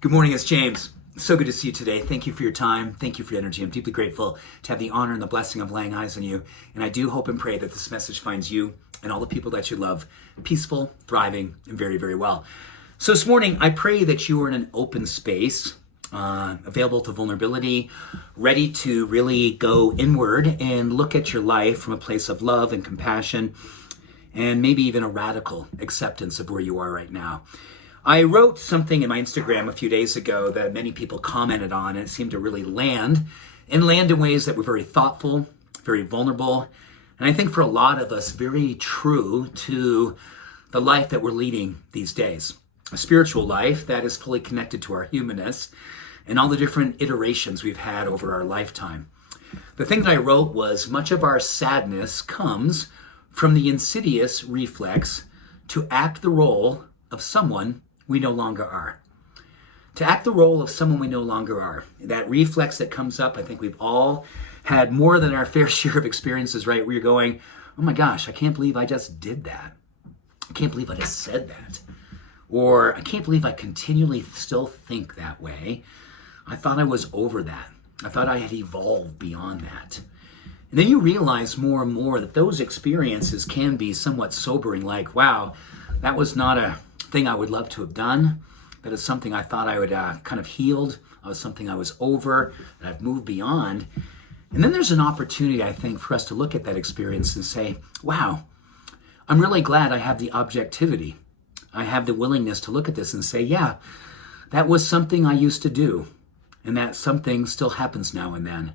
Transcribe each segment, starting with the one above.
Good morning, it's James. So good to see you today. Thank you for your time. Thank you for your energy. I'm deeply grateful to have the honor and the blessing of laying eyes on you. And I do hope and pray that this message finds you and all the people that you love peaceful, thriving, and very, very well. So this morning, I pray that you are in an open space, available to vulnerability, ready to really go inward and look at your life from a place of love and compassion, and maybe even a radical acceptance of where you are right now. I wrote something in my Instagram a few days ago that many people commented on, and it seemed to really land in ways that were very thoughtful, very vulnerable, and I think for a lot of us, very true to the life that we're leading these days. A spiritual life that is fully connected to our humanness and all the different iterations we've had over our lifetime. The thing that I wrote was, much of our sadness comes from the insidious reflex to act the role of someone we no longer are. To act the role of someone we no longer are. That reflex that comes up, I think we've all had more than our fair share of experiences, right? Where you're going, oh my gosh, I can't believe I just did that. I can't believe I just said that. Or I can't believe I continually still think that way. I thought I was over that. I thought I had evolved beyond that. And then you realize more and more that those experiences can be somewhat sobering, like, wow, that was not a thing I would love to have done. That is something I thought I would kind of healed. It was something I was over, that I've moved beyond. And then there's an opportunity, I think, for us to look at that experience and say, wow, I'm really glad I have the objectivity. I have the willingness to look at this and say, yeah, that was something I used to do. And that something still happens now and then.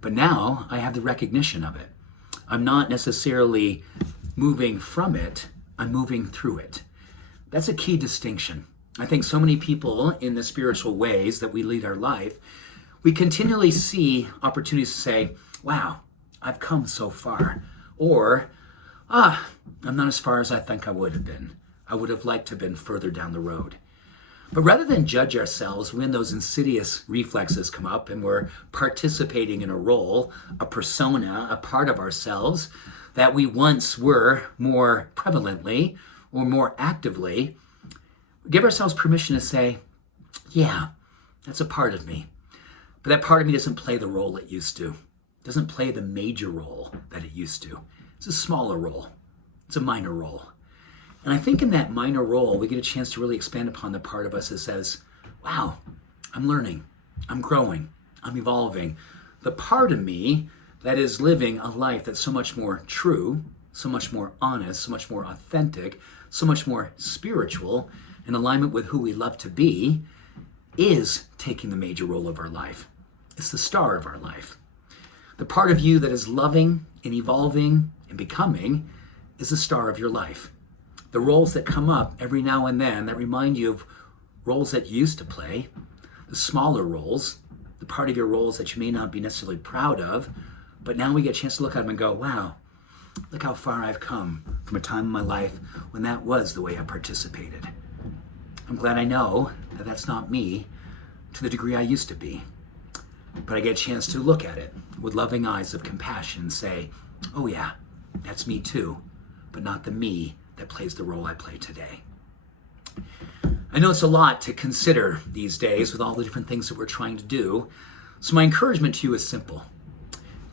But now I have the recognition of it. I'm not necessarily moving from it, I'm moving through it. That's a key distinction. I think so many people in the spiritual ways that we lead our life, we continually see opportunities to say, wow, I've come so far. Or, I'm not as far as I think I would have been. I would have liked to have been further down the road. But rather than judge ourselves when those insidious reflexes come up and we're participating in a role, a persona, a part of ourselves that we once were more prevalently or more actively, give ourselves permission to say, yeah, that's a part of me. But that part of me doesn't play the role it used to. It doesn't play the major role that it used to. It's a smaller role. It's a minor role. And I think in that minor role, we get a chance to really expand upon the part of us that says, wow, I'm learning, I'm growing, I'm evolving. The part of me that is living a life that's so much more true, so much more honest, so much more authentic, so much more spiritual, in alignment with who we love to be, is taking the major role of our life. It's the star of our life. The part of you that is loving and evolving and becoming is the star of your life. The roles that come up every now and then that remind you of roles that you used to play, the smaller roles, the part of your roles that you may not be necessarily proud of, but now we get a chance to look at them and go, wow, look how far I've come from a time in my life when that was the way I participated. I'm glad I know that that's not me to the degree I used to be. But I get a chance to look at it with loving eyes of compassion and say, oh yeah, that's me too, but not the me that plays the role I play today. I know it's a lot to consider these days with all the different things that we're trying to do. So my encouragement to you is simple.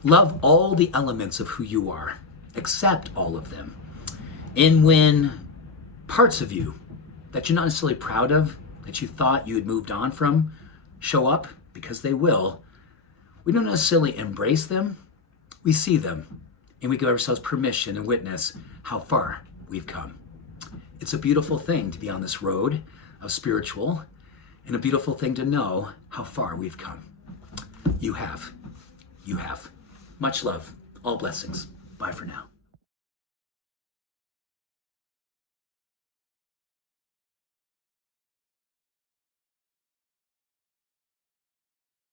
Love all the elements of who you are. Accept all of them. And when parts of you that you're not necessarily proud of, that you thought you had moved on from, show up, because they will, we don't necessarily embrace them, we see them, and we give ourselves permission and witness how far we've come. It's a beautiful thing to be on this road of spiritual, and a beautiful thing to know how far we've come. You have. You have. Much love. All blessings. Bye for now.